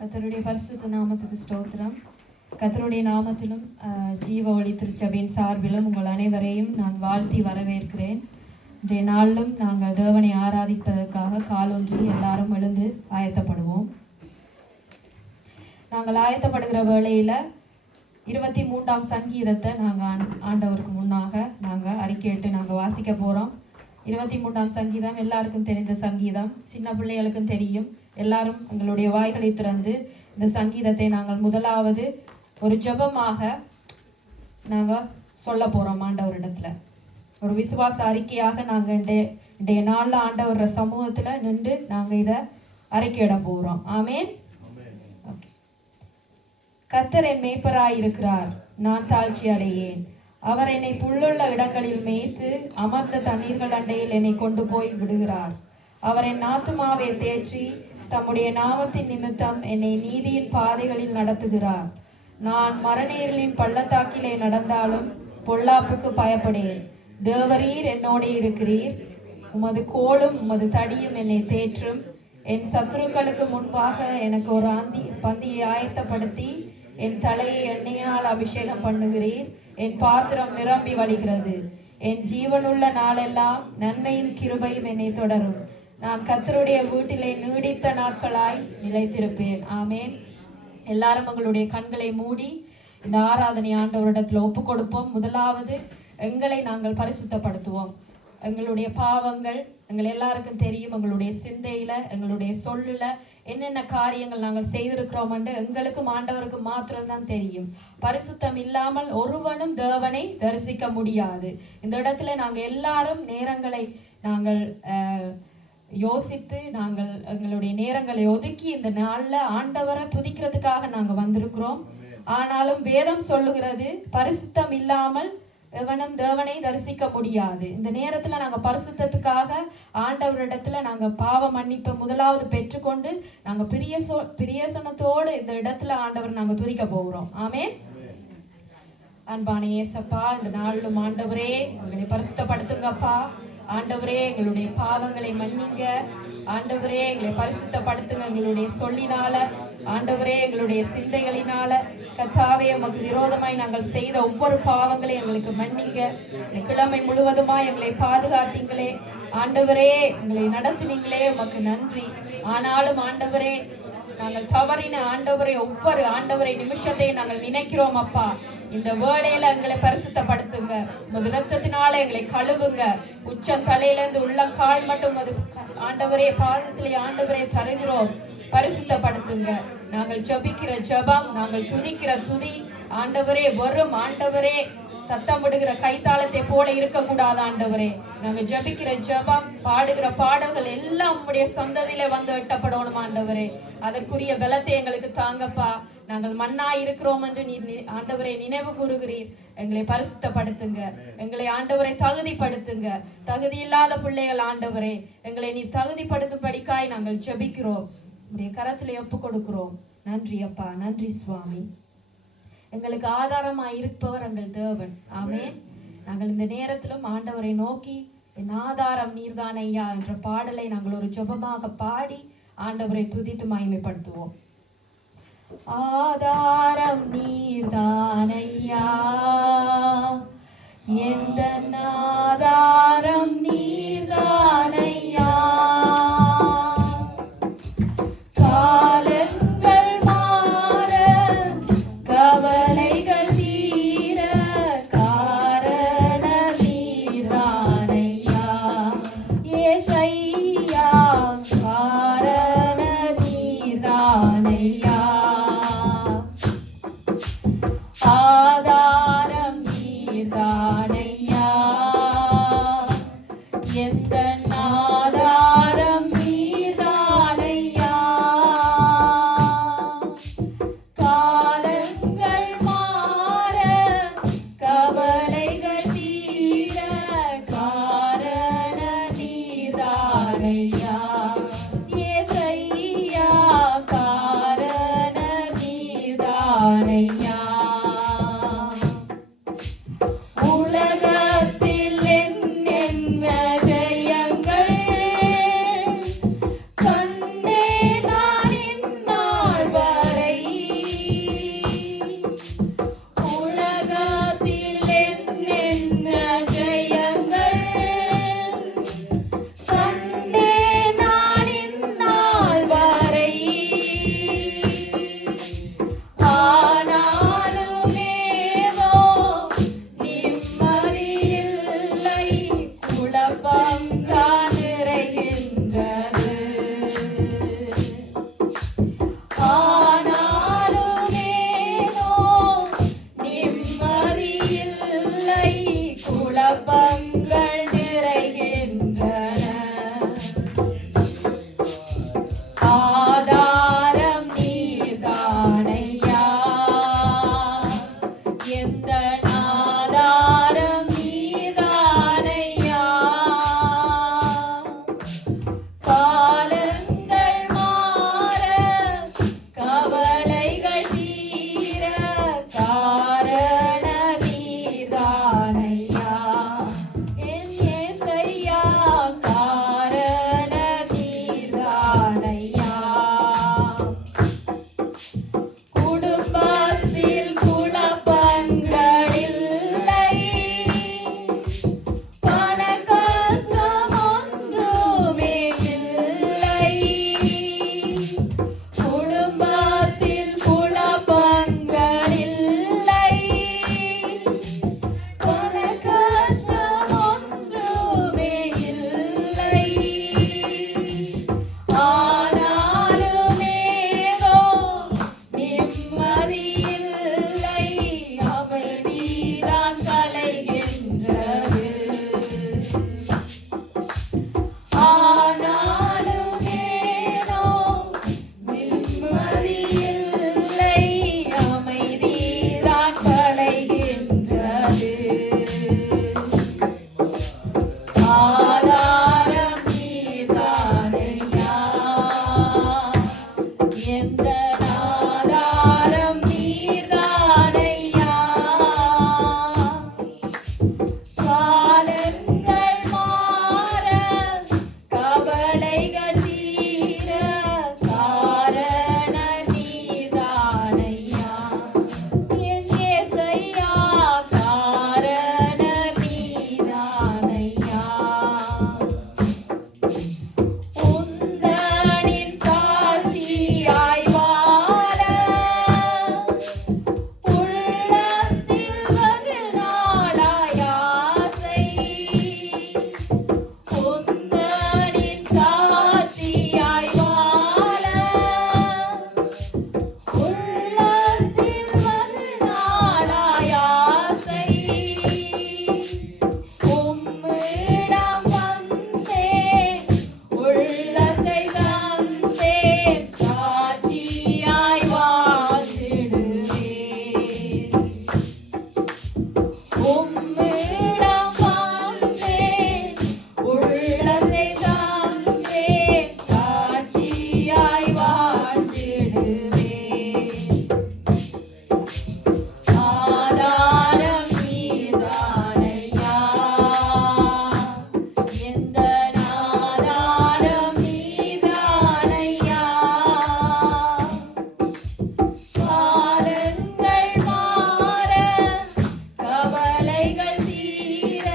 கர்த்தருடைய பரிசுத்த நாமத்துக்கு ஸ்தோத்திரம். கர்த்தருடைய நாமத்திலும் ஜீவ ஒளி திருச்சபையின் சார்பிலும் உங்கள் அனைவரையும் நான் வாழ்த்தி வரவேற்கிறேன். இன்றைய நாளிலும் நாங்கள் தேவனை ஆராதிப்பதற்காக காலொன்றி எல்லாரும் எழுந்து ஆயத்தப்படுவோம். நாங்கள் ஆயத்தப்படுகிற வேளையில் 23ஆம் சங்கீதத்தை நாங்கள் ஆண்டவருக்கு முன்னாக நாங்கள் அறிக்கையிட்டு நாங்கள் வாசிக்க போகிறோம். 23ஆம் சங்கீதம் எல்லாருக்கும் தெரிந்த சங்கீதம், சின்ன பிள்ளைகளுக்கும் தெரியும். எல்லாரும் எங்களுடைய வாய்களை திறந்து இந்த சங்கீதத்தை நாங்கள் முதலாவது ஒரு ஜெபமாக நாங்கள் சொல்ல போகிறோம். ஆண்டவரிடத்துல ஒரு விசுவாச அறிக்கையாக நாங்கள் இன்றைய நாளில் ஆண்டவர் சமூகத்தில் நின்று நாங்கள் இதை அறிக்கையிட போகிறோம். ஆமேன். ஓகே. கர்த்தர் என் மேய்ப்பராயிருக்கிறார், நான் தாழ்ச்சி அடையேன். அவர் என்னை புல்லுள்ள இடங்களில் மேய்த்து அமர்ந்த தண்ணீர்கள் அண்டையில் என்னை கொண்டு போய் விடுகிறார். அவர் என் ஆத்துமாவை தேற்றி தம்முடைய நாமத்தின் நிமித்தம் என்னை நீதியின் பாதைகளில் நடத்துகிறார். நான் மரணேரலின் பள்ளத்தாக்கிலே நடந்தாலும் பொல்லாப்புக்கு பயப்படேன். தேவரீர் என்னோடு இருக்கிறீர். உமது கோலும் உமது தடியும் என்னை தேற்றும். என் சத்துருக்களுக்கு முன்பாக எனக்கு ஒரு பந்தியை ஆயத்தப்படுத்தி என் தலையை எண்ணெயால் அபிஷேகம் பண்ணுகிறீர். என் பாத்திரம் நிரம்பி வழிகிறது. என் ஜீவனுள்ள நாளெல்லாம் நன்மையும் கிருபையும் என்னை தொடரும். நான் கர்த்தருடைய வீட்டிலே நீடித்த நாட்களாய் நிலைத்திருப்பேன். ஆமேன். எல்லாரும் உங்களுடைய கண்களை மூடி இந்த ஆராதனை ஆண்டவரிடத்தில் ஒப்பு கொடுப்போம். முதலாவது எங்களை நாங்கள் பரிசுத்தப்படுத்துவோம். எங்களுடைய பாவங்கள் எங்கள் எல்லாருக்கும் தெரியும். எங்களுடைய சிந்தையில எங்களுடைய சொல்லுல என்னென்ன காரியங்கள் நாங்கள் செய்திருக்கிறோம் என்று எங்களுக்கும் ஆண்டவருக்கும் மாத்திரம்தான் தெரியும். பரிசுத்தம் இல்லாமல் ஒருவனும் தேவனை தரிசிக்க முடியாது. இந்த இடத்துல நாங்கள் எல்லாரும் நேரங்களை நாங்கள் யோசித்து நாங்கள் எங்களுடைய நேரங்களை ஒதுக்கி இந்த நாளில் ஆண்டவரை துதிக்கிறதுக்காக நாங்கள் வந்திருக்கிறோம். ஆனாலும் வேதம் சொல்லுகிறது பரிசுத்தம் இல்லாமல் எவனும் தேவனை தரிசிக்க முடியாது. இந்த நேரத்தில் நாங்கள் பரிசுத்தத்துக்காக ஆண்டவரிடத்துல நாங்கள் பாவ மன்னிப்பை முதலாவது பெற்றுக்கொண்டு நாங்கள் பிரியசனத்தோடு இந்த இடத்துல ஆண்டவர் நாங்கள் துதிக்க போகிறோம். ஆமேன். அன்பான இயேசப்பா, இந்த நாளிலும் ஆண்டவரே எங்களை பரிசுத்தப்படுத்துங்கப்பா. ஆண்டவரே எங்களுடைய பாவங்களை மன்னிங்க. ஆண்டவரே எங்களை பரிசுத்தப்படுத்துங்க. எங்களுடைய சொல்லினால ஆண்டவரே எங்களுடைய சிந்தைகளினால கர்த்தாவே உமக்கு விரோதமாய் நாங்கள் செய்த ஒவ்வொரு பாவங்களையும் எங்களுக்கு மன்னிங்க. இந்த கிழமை முழுவதுமாய் எங்களை பாதுகாத்தீங்களே ஆண்டவரே, எங்களை நடத்தினீங்களே, உமக்கு நன்றி. ஆனாலும் ஆண்டவரே நாங்கள் தவறின ஆண்டவரே ஒவ்வொரு ஆண்டவரை நிமிஷத்தையும் நாங்கள் நினைக்கிறோம் அப்பா. இந்த வேளையில எங்களை பரிசுத்தப்படுத்துங்க. உமது இரத்தத்தினால எங்களை கழுவுங்க. உச்சம் தலையிலிருந்து உள்ளங்கால் மட்டும் அது ஆண்டவரே பாதத்திலே ஆண்டவரே தருகிறோம். பரிசுத்தப்படுத்துங்க. நாங்கள் ஜபிக்கிற ஜபம், நாங்கள் துதிக்கிற துதி ஆண்டவரே வரும் ஆண்டவரே சத்தம் விடுகிற கைத்தாளத்தை போல இருக்கக்கூடாது ஆண்டவரே. நாங்கள் ஜபிக்கிற ஜபம், பாடுகிற பாடல்கள் எல்லாம் உம்முடைய சொந்தத்திலே வந்து எட்டப்படணும் ஆண்டவரே. அதற்குரிய பலத்தை எங்களுக்கு தாங்கப்பா. நாங்கள் மண்ணா இருக்கிறோம் என்று நீர் ஆண்டவரை நினைவு கூறுகிறீர். எங்களை பரிசுத்தப்படுத்துங்க. எங்களை ஆண்டவரை தகுதிப்படுத்துங்க. தகுதி இல்லாத பிள்ளைகள் ஆண்டவரே, எங்களை நீர் தகுதிப்படுத்தும்படிக்காய் நாங்கள் ஜபிக்கிறோம். உடைய கரத்திலே ஒப்பு கொடுக்கிறோம். நன்றி அப்பா, நன்றி சுவாமி. எங்களுக்கு ஆதாரமாய் இருப்பவர் எங்கள் தேவன். ஆமேன். நாங்கள் இந்த நேரத்திலும் ஆண்டவரை நோக்கி என் ஆதாரம் நீர்தானையா என்ற பாடலை நாங்கள் ஒரு ஜெபமாக பாடி ஆண்டவரை துதித்து மகிமைப்படுத்துவோம். ஆதாரம் நீர்தானையா, எந்த ஆதாரம் நீர்தானையா. காலங்கள் மாற கவலைகள் தீர காரண நீர்தானையா. ஏசையா காரண நீர்தானையா. ஆதாரம் நீர்தானையா, குடும்பத்தில் குழப்பங்கள் இல்லை, பண கஷ்டம் ஒன்றுமே இல்லை. குடும்பத்தில் குழப்பங்கள் இல்லை, பண கஷ்டம் ஒன்றுமே இல்லை. ஆனாலும் ஏதோ நிம்மதி இல்லை, அமைதிதான் கலைகின்றது. ஆனாலும் ஏதோ நிம்மதி இல்லை, அமைதிதான் கலைகின்றது. ஆதாரம் நீதானையா, எந்த ஆதாரம் நீதானையா. காலங்கள் மாற, கவலைகள் தீர, காரண நீதானையா. என் இயேசையா, காரண நீதானையா. உந்தனின் சாட்சியாய் வாழ உள்ளத்தில் வெகு நாளாய் ஆசை. உந்தனின் சாட்சியாய் வாழ உள்ளத்தில் வெகு நாளாய் ஆசை. உம்மிடம் வந்தேன், உள்ளத்தை தந்தேன், சாட்சியாய் வாழ்ந்திடுவேன். உம்மிடம் வந்தேன், உள்ளத்தை தந்தேன், சாட்சியாய் வாழ்ந்திடுவேன். ஆதாரம் நீதானையா, எந்த ஆதாரம் நீதானையா. காலங்கள் மாற, கவலைகள் தீர,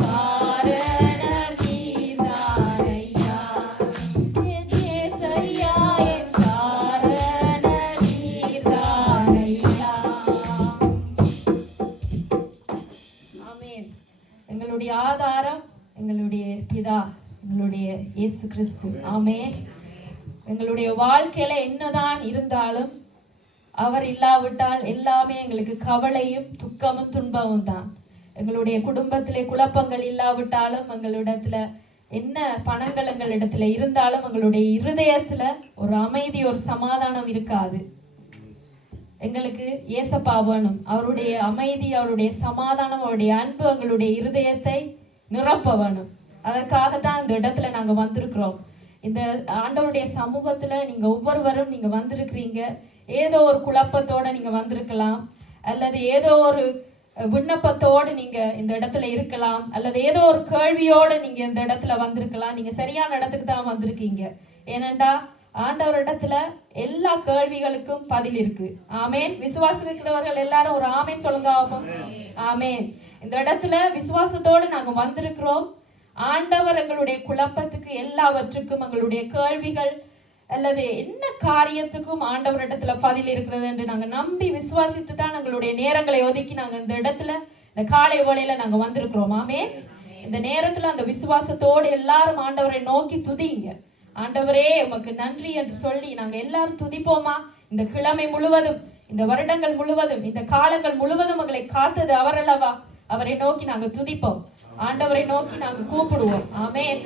காரண நீதானையா. என் இயேசையா, என் காரண நீதானையா. ஆமென். எங்களுடைய ஆதாரம் எங்களுடைய பிதா, எங்களுடைய இயேசு கிறிஸ்து. ஆமென். எங்களுடைய வாழ்க்கையில என்னதான் இருந்தாலும் அவர் இல்லாவிட்டால் எல்லாமே எங்களுக்கு கவலையும் துக்கமும் துன்பமும் தான். எங்களுடைய குடும்பத்திலே குழப்பங்கள் இல்லாவிட்டாலும், எங்களிடத்துல என்ன பணங்கள் எங்களிடத்துல இருந்தாலும், எங்களுடைய இருதயத்துல ஒரு அமைதி, ஒரு சமாதானம் இருக்காது. எங்களுக்கு ஏசப்பா வேணும். அவருடைய அமைதி, அவருடைய சமாதானம், அவருடைய அன்பு எங்களுடைய இருதயத்தை நிரப்ப வேணும். அதற்காகத்தான் இந்த இடத்துல நாங்க வந்திருக்கிறோம். இந்த ஆண்டவருடைய சமூகத்துல நீங்க ஒவ்வொருவரும் நீங்க வந்திருக்கிறீங்க. ஏதோ ஒரு குழப்பத்தோட நீங்க வந்திருக்கலாம், அல்லது ஏதோ ஒரு விண்ணப்பத்தோடு நீங்க இந்த இடத்துல இருக்கலாம், அல்லது ஏதோ ஒரு கேள்வியோடு நீங்க இந்த இடத்துல வந்திருக்கலாம். நீங்க சரியான இடத்துக்கு தான் வந்திருக்கீங்க. ஏனென்றா ஆண்டவர் இடத்துல எல்லா கேள்விகளுக்கும் பதில் இருக்கு. ஆமேன். விசுவாசம் இருக்கிறவர்கள் எல்லாரும் ஒரு ஆமேன் சொல்லுங்க. ஆமேன். இந்த இடத்துல விசுவாசத்தோடு நாங்க வந்திருக்கிறோம். ஆண்டவர் எங்களுடைய குழப்பத்துக்கு, எல்லாவற்றுக்கும், எங்களுடைய கேள்விகள் அல்லது என்ன காரியத்துக்கும் ஆண்டவர் இடத்துல பதில் இருக்கிறது என்று நாங்க நம்பி விசுவாசித்து தான் எங்களுடைய நேரங்களை ஒதுக்கி நாங்க இந்த இடத்துல இந்த காலை வேளையில நாங்க வந்திருக்கிறோம். ஆமேன். இந்த நேரத்துல அந்த விசுவாசத்தோடு எல்லாரும் ஆண்டவரை நோக்கி துதிங்க. ஆண்டவரே உமக்கு நன்றி என்று சொல்லி நாங்க எல்லாரும் துதிப்போமா? இந்த கிழமை முழுவதும், இந்த வருடங்கள் முழுவதும், இந்த காலங்கள் முழுவதும் எங்களை காத்தது அவர் அல்லவா? அவரை நோக்கி நாங்க துதிப்போம். ஆண்டவரை நோக்கி நாங்க கூப்பிடுவோம். ஆமேன்.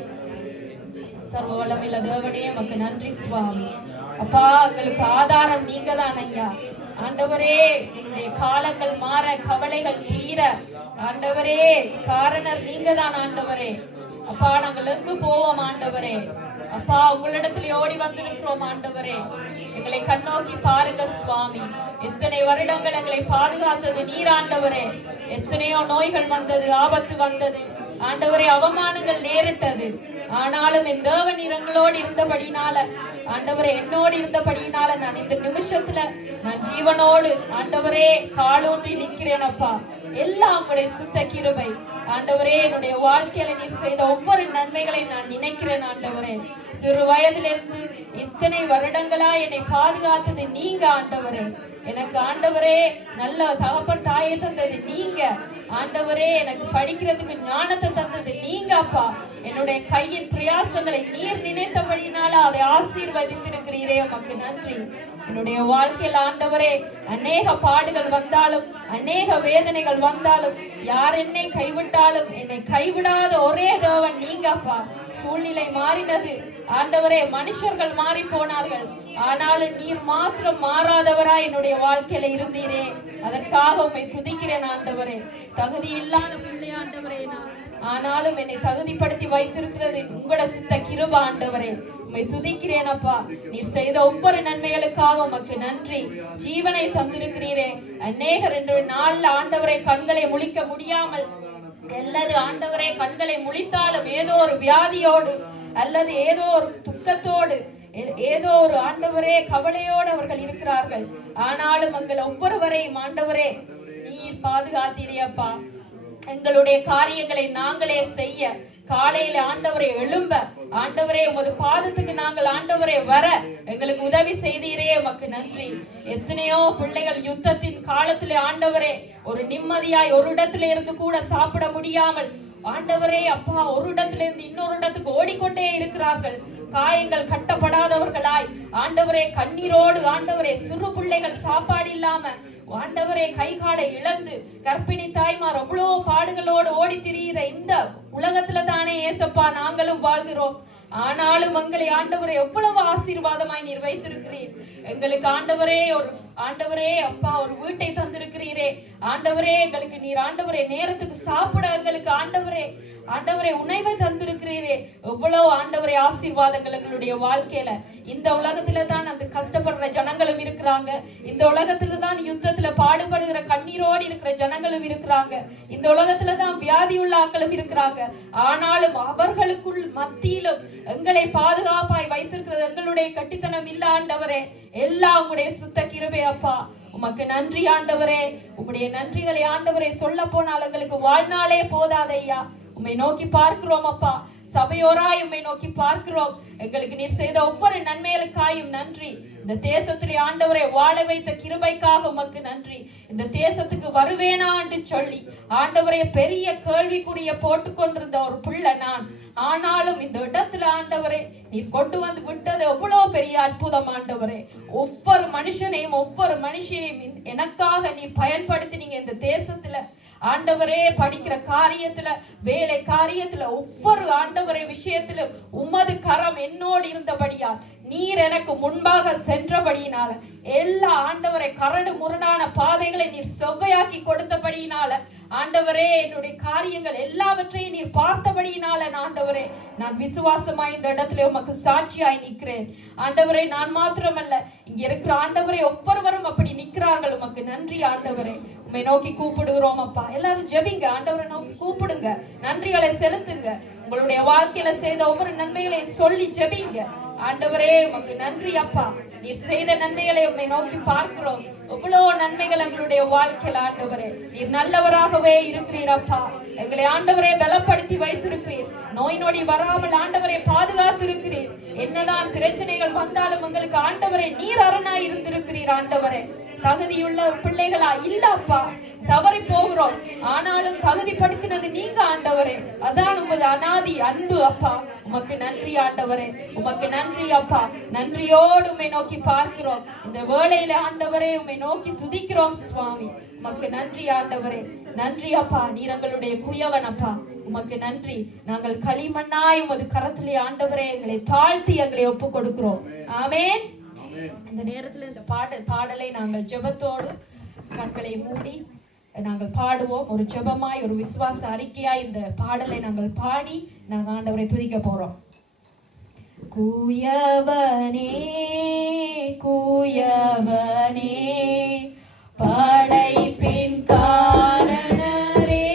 சர்வ வல்லமையுள்ள தேவனே உமக்கு நன்றி சுவாமி. அப்பா, எங்களுக்கு ஆதாரம் நீங்க தான் ஐயா. ஆண்டவரே, என்னுடைய காலங்கள் மாற, கவலைகள் தீர, ஆண்டவரே காரணர் நீங்க தான் ஆண்டவரே. அப்பா, நாங்கள் எங்கு போவோம் ஆண்டவரே? அப்பா, உங்களிடத்துல ஓடி வந்திருக்கிறோம் ஆண்டவரே. எங்களை கண்ணோக்கி பாருங்க சுவாமி. எத்தனை வருடங்கள் எங்களை பாதுகாத்தது நீர் ஆண்டவரே. எத்தனையோ நோய்கள் வந்தது, ஆபத்து வந்தது. ஆண்டவரே அவமானங்கள் நேரிட்டது. ஆனாலும் என் தேவன் எங்களோடு இருந்தபடினால, ஆண்டவரே என்னோடு இருந்தபடினால நான் இந்த நிமிஷத்துல நான் ஜீவனோடு ஆண்டவரே காலூன்றி நிற்கிறேன் அப்பா. எல்லாம் உங்களுடைய சுத்த கிருபை ஆண்டவரே. என்னுடைய வாழ்க்கையில நீர் செய்த ஒவ்வொரு நன்மைகளை நான் நினைக்கிறேன் ஆண்டவரே. சிறு வயதிலிருந்து இத்தனை வருடங்களா என்னை பாதுகாத்தது நீங்க ஆண்டவரே. எனக்கு ஆண்டவரே நல்ல தகப்பன் தாயை தந்தது நீங்க ஆண்டவரே. எனக்கு படிக்கிறதுக்கு ஞானத்தை தந்தது நீங்க அப்பா. என்னுடைய கையின் பிரயாசங்களை நீர் நினைத்தபடினால அதை ஆசீர்வதித்திருக்கிறீரே, உமக்கு நன்றி. என்னுடைய வாழ்க்கையில் ஆண்டவரே அநேக பாடுகள் வந்தாலும் அநேக வேதனைகள் வந்தாலும் யார் என்னை கைவிட்டாலும் என்னை கைவிடாத ஒரே தேவன் நீங்க அப்பா. சூழ்நிலை மாறினது ஆண்டவரே, மனுஷர்கள் மாறி போனார்கள், ஆனாலும் நீர் மாத்திரம் மாறாதவரா என்னுடைய வாழ்க்கையில இருந்தீரே. அதற்காக உம்மை துதிக்கிறேன் ஆண்டவரே. தகுதி இல்லாத பிள்ளை ஆண்டவரே நான், ஆனாலும் என்னை தகுதிப்படுத்தி வைத்திருக்கிறது உங்களோட சுத்த கிருபை ஆண்டவரே. உம்மை துதிக்கிறேன் அப்பா. நீர் செய்த ஒவ்வொரு நன்மைகளுக்காக உமக்கு நன்றி. ஜீவனை தந்திருக்கிறீரே. அநேக 2 நாள்ல ஆண்டவரை கண்களை முழிக்க முடியாமல் அல்லது ஆண்டவரே கண்களை முழித்தாலும் ஏதோ ஒரு வியாதியோடு அல்லது ஏதோ ஒரு துக்கத்தோடு ஏதோ ஒரு ஆண்டவரே கவலையோடு அவர்கள் இருக்கிறார்கள். ஆனாலும் எங்கள் ஒவ்வொருவரையும் ஆண்டவரே நீர் பாதுகாத்தீரே அப்பா. எங்களுடைய காரியங்களை நாங்களே செய்ய காலையில ஆண்டவரை எழும்ப ஆண்டவரே உமது பாதத்துக்கு நாங்கள் ஆண்டவரே வர எங்களுக்கு உதவி செய்தீரே, உமக்கு நன்றி. எத்தனையோ பிள்ளைகள் யுத்தத்தின் காலத்திலே ஆண்டவரே ஒரு நிம்மதியாய் ஒரு இடத்துல இருந்து கூட சாப்பிட முடியாமல் ஆண்டவரே அப்பா ஒரு இடத்துல இருந்து இன்னொரு இடத்துக்கு ஓடிக்கொண்டே இருக்கிறார்கள். காயங்கள் கட்டப்படாதவர்களாய் ஆண்டவரே கண்ணீரோடு ஆண்டவரே சிறு பிள்ளைகள் சாப்பாடு இல்லாம ஆண்டவரே கை காலை இழந்து கர்ப்பிணி தாய்மார் அவ்வளோ பாடுகளோடு ஓடி திரிகிற இந்த உலகத்துல தானே ஏசப்பா நாங்களும் வாழ்கிறோம். ஆனாலும் எங்களை ஆண்டவரே எவ்வளவு ஆசீர்வாதமாய் நீர் வைத்திருக்கிறீர். எங்களுக்கு ஆண்டவரே அப்பா ஒரு வீட்டை தந்திருக்கிறீரே ஆண்டவரே. எங்களுக்கு நீர் ஆண்டவரே நேரத்துக்கு சாப்பிட எங்களுக்கு ஆண்டவரே உணவை தந்திருக்கிறீரே. எவ்வளவு ஆண்டவரே ஆசீர்வாதங்கள் எங்களுடைய வாழ்க்கையில. இந்த உலகத்துல தான் அந்த கஷ்டப்படுற ஜனங்களும் இருக்கிறாங்க. இந்த உலகத்துல தான் யுத்தத்துல பாடுபடுகிற கண்ணீரோடு இருக்கிற ஜனங்களும் இருக்கிறாங்க. இந்த உலகத்துல தான் வியாதி உள்ள ஆட்களும் இருக்கிறாங்க. ஆனாலும் அவர்களுக்குள் மத்தியிலும் எங்களை பாதுகாப்பாய் வைத்திருக்கிறது எங்களுடைய கட்டித்தனம் இல்ல ஆண்டவரே. எல்லாம் உங்களுடைய சுத்த கிருபை அப்பா. உமக்கு நன்றி ஆண்டவரே. உம்முடைய நன்றிகளை ஆண்டவரே சொல்ல போனால் எங்களுக்கு வாழ்நாளே போதாதையா. உம்மை நோக்கி பார்க்கிறோம் அப்பா. சபையோராய் உம்மை நோக்கி பார்க்கிறோம். எங்களுக்கு நீர் செய்த ஒவ்வொரு நன்மைகளுக்காயும் நன்றி. இந்த தேசத்திலே ஆண்டவரை வாழ வைத்த கிருபைக்காக உமக்கு நன்றி. இந்த தேசத்துக்கு வருவேனா என்று சொல்லி ஆண்டவரை பெரிய கேள்விக்குரிய போட்டுக்கொண்டிருந்த ஒரு பிள்ளை நான். ஆனாலும் இந்த இடத்துல ஆண்டவரே நீர் கொண்டு வந்து விட்டது எவ்வளவு பெரிய அற்புதம் ஆண்டவரே. ஒவ்வொரு மனுஷனையும் ஒவ்வொரு மனுஷனையும் எனக்காக நீ பயன்படுத்தினீங்க. இந்த தேசத்துல ஆண்டவரே படிக்கிற காரியத்துல வேலை காரியத்துல ஒவ்வொரு ஆண்டவரே விஷயத்திலும் உமது கரம் என்னோடு இருந்தபடியால் நீர் எனக்கு முன்பாக சென்றபடியினால எல்லா ஆண்டவரை கரடு முரடான பாதைகளை நீர் செவ்வையாக்கி கொடுத்தபடியினால ஆண்டவரே என்னுடைய காரியங்கள் எல்லாவற்றையும் நீர் பார்த்தபடியினால ஆண்டவரே நான் விசுவாசமாய் இந்த இடத்துல உமக்கு சாட்சியாய் நிற்கிறேன் ஆண்டவரே. நான் மாத்திரமல்ல இங்க இருக்கிற ஆண்டவரே ஒவ்வொருவரும் அப்படி நிற்கிறார்கள். உமக்கு நன்றி ஆண்டவரே. உம்மை நோக்கி கூப்பிடுகிறோம் அப்பா. எல்லாரும் ஜெபிங்க, ஆண்டவரை நோக்கி கூப்பிடுங்க, நன்றிகளை செலுத்துங்க. உங்களுடைய வாழ்க்கையில செய்த ஒவ்வொரு நன்மைகளையும் சொல்லி ஜெபிங்க. ஆண்டவரே உமக்கு நன்றி அப்பா. நீர் செய்த நன்மைகளை உம்மை நோக்கி பார்க்கிறோம். எவ்வளவு நன்மைகள் எங்களுடைய வாழ்க்கையில் ஆண்டவரே. நீர் நல்லவராகவே இருக்கிறீர் அப்பா. எங்களை ஆண்டவரே பலப்படுத்தி வைத்திருக்கிறீர். நோய் நொடி வராமல் ஆண்டவரை பாதுகாத்திருக்கிறீர். என்னதான் பிரச்சனைகள் வந்தாலும் எங்களுக்கு ஆண்டவரே நீர் அரணாய் இருந்திருக்கிறீர் ஆண்டவரே. தகுதியுள்ள பிள்ளைகளா இல்ல அப்பா, தவறி போகிறோம். ஆனாலும் தகுதிப்படுத்தினது நீங்க ஆண்டவரே. அதான் உமது அநாதி அன்பு அப்பா. உமக்கு நன்றி ஆண்டவரே. உமக்கு நன்றி அப்பா. நன்றியோடு உம்மை நோக்கி பார்க்கிறோம். இந்த வேளையில ஆண்டவரே உம்மை நோக்கி துதிக்கிறோம் சுவாமி. உமக்கு நன்றி ஆண்டவரே. நன்றி அப்பா. நீர் எங்களுடைய குயவன் அப்பா. உமக்கு நன்றி. நாங்கள் களிமண்ணாய் உமது கரத்திலே ஆண்டவரே எங்களை தாழ்த்தி எங்களை ஒப்பு கொடுக்கிறோம். ஆமேன். இந்த நேரத்தில் இந்த பாடலை நாங்கள் ஜெபத்தோடு கண்களை மூடி நாங்கள் பாடுவோம். ஒரு ஜெபமாய் ஒரு விசுவாச அறிக்கையாய் இந்த பாடலை நாங்கள் பாடி நாங்கள் ஆண்டவரை துதிக்க போறோம். குயவனே குயவனே படைப்பின் காரணரே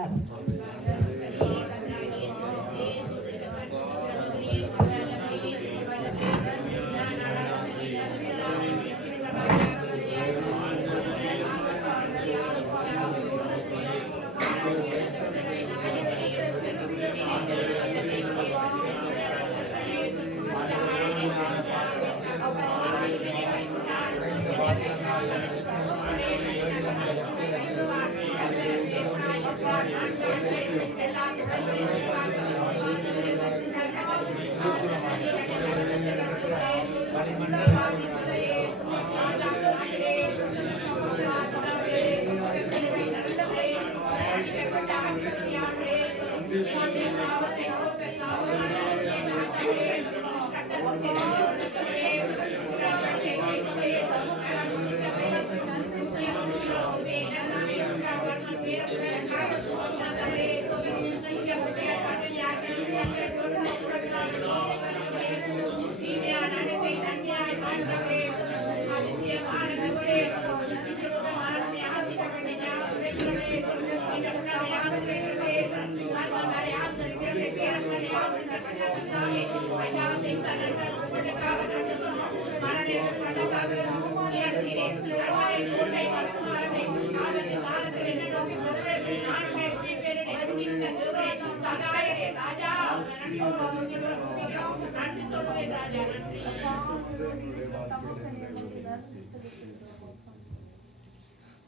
எல்லாரும்.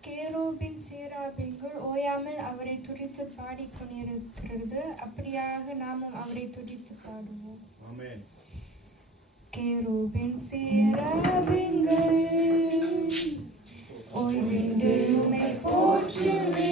கேருபீன் சேராபீன்கள் ஓயாமல் அவரை துதித்து பாடிக்கொண்டிருக்கிறது. அப்படியாக நாமும் அவரை துதித்து பாடுவோம். ஆமென். கேருபீன் சேராபீன்கள் ஓய்வின்றி உம்மை போற்றுவே.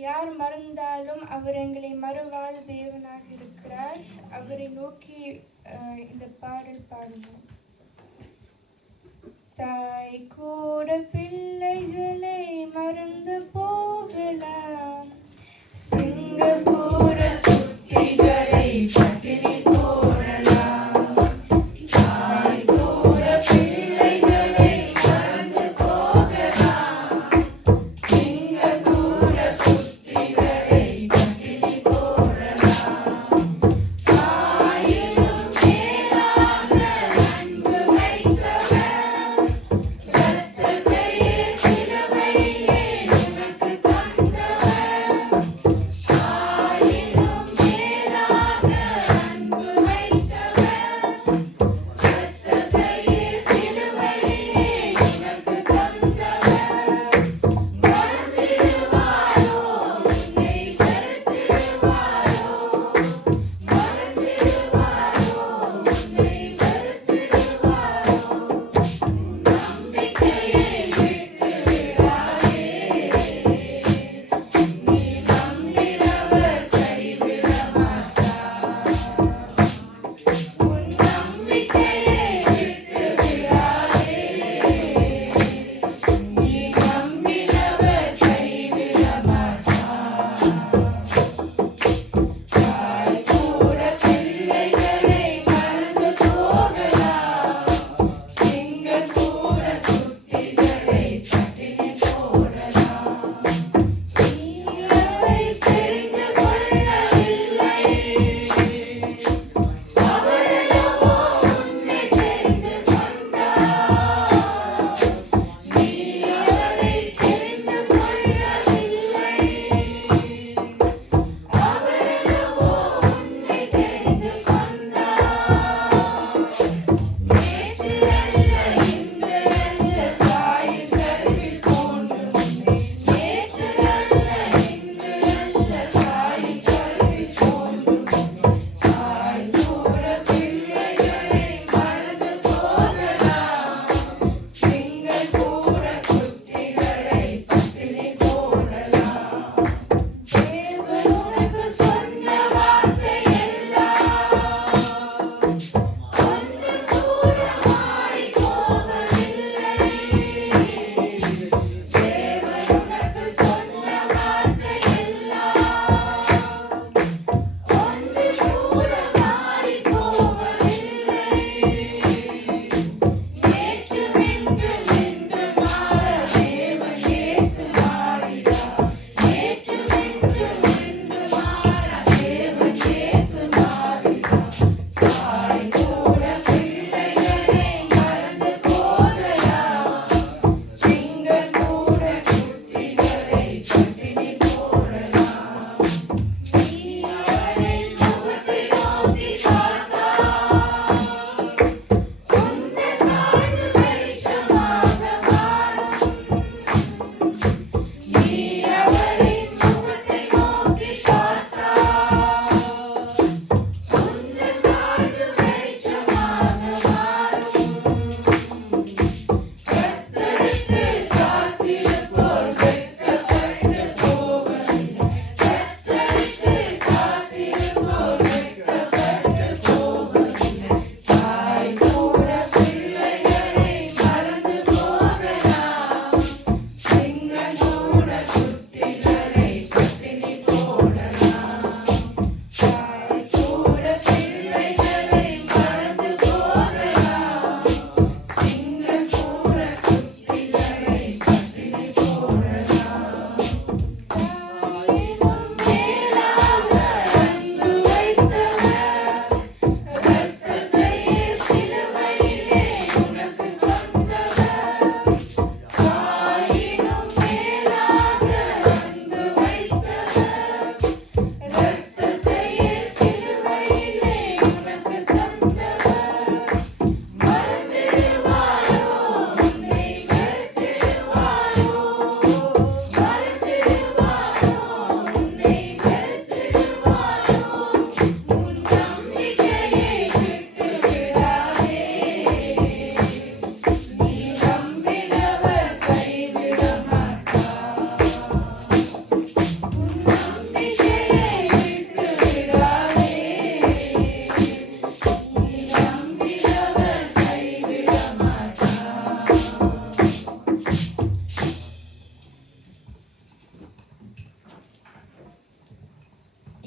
யார் மறந்தாலும் அவர் எங்களை மறுவாழ் தேவனாக இருக்கிறார். அவரை நோக்கி இந்த பாடல் பாடுவோம். தாய் கூட பிள்ளைகளை மறந்து போகலாம், சிங்கப்பூர குட்டிகளை பட்டினி போடலாம். தாய் கூட பிள்ளைகளை மறந்து போகலாம், சிங்கப்பூர குட்டிகளை பட்டினி போடலாம். ஆயினும் மேலாக அன்பு வைத்தவர், இரத்தத்தையே சிலுவையிலே நமக்கு தந்தவர்.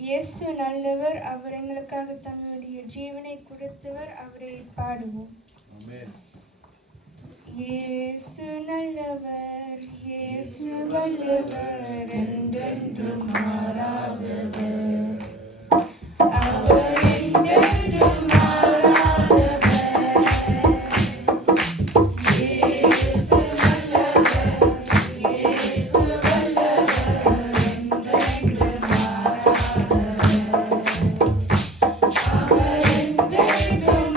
இயேசு நல்லவர், அவர் எங்களுக்காக தன்னுடைய ஜீவனை கொடுத்தவர், அவரை பாடுவோம். இயேசு நல்லவர், இயேசு வல்லவர், என்றென்றும் மாறாதவர். அவர் என்றென்றும் மாறாதவர். இயேசு நல்லவர், இயேசு வல்லவர், என்றென்றும் மாறாதவர். அவர் என்றென்றும்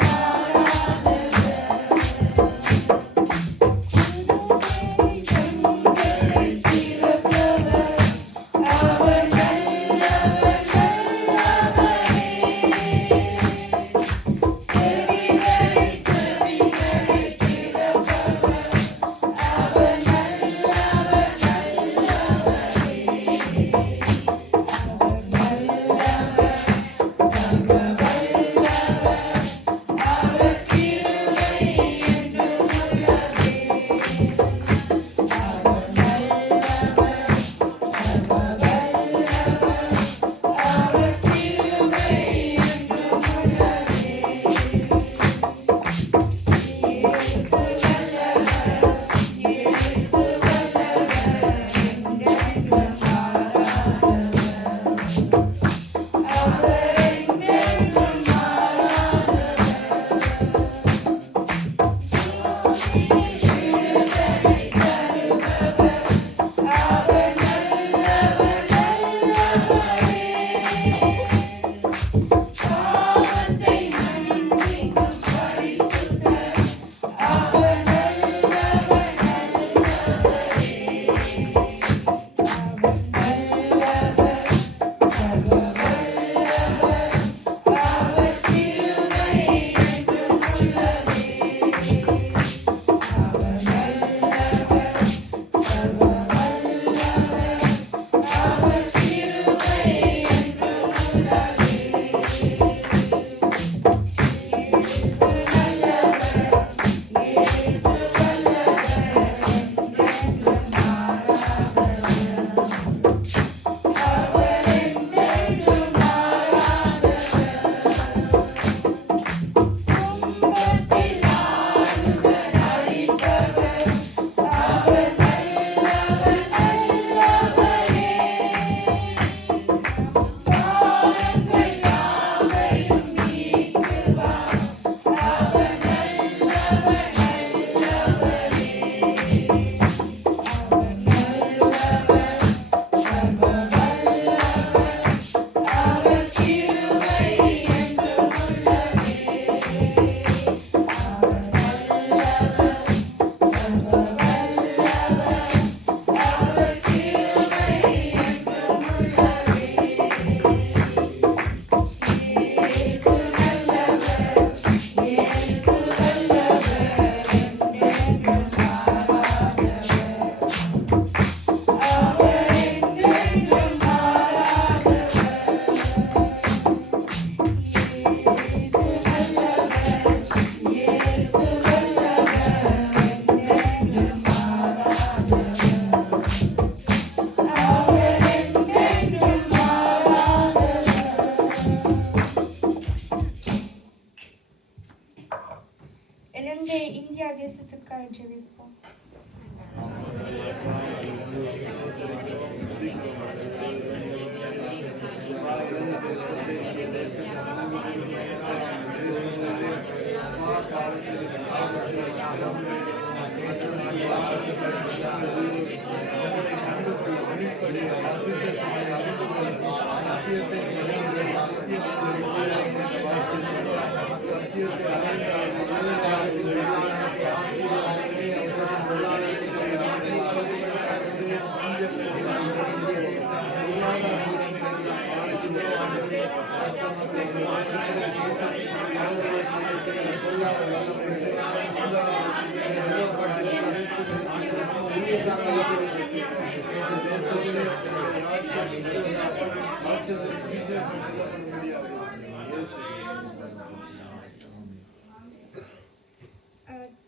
இந்தியா தேசத்துக்காக ஜெபிப்போம்.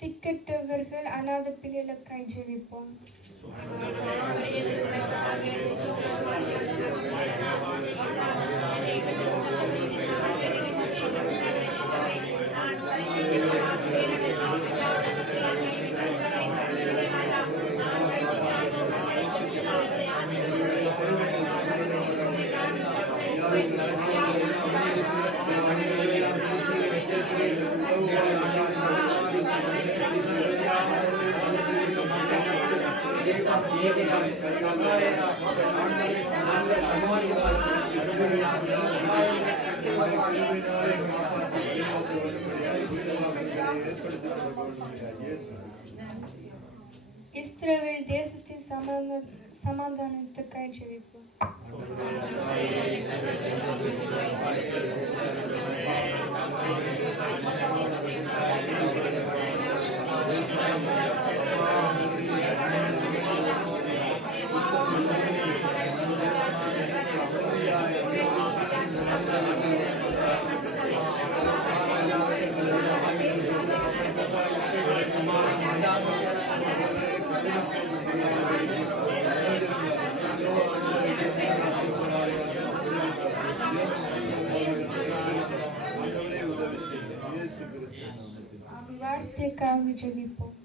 திக்கற்றவர்கள் அநாத பிள்ளைகளுக்காய் ஜெபிப்போம். இஸ்ரவேல் தேசத்தின் சமாதானத்துக்காய் ஜெபிப்போம். வார்த்தைக்காக ஜெபிப்போம்.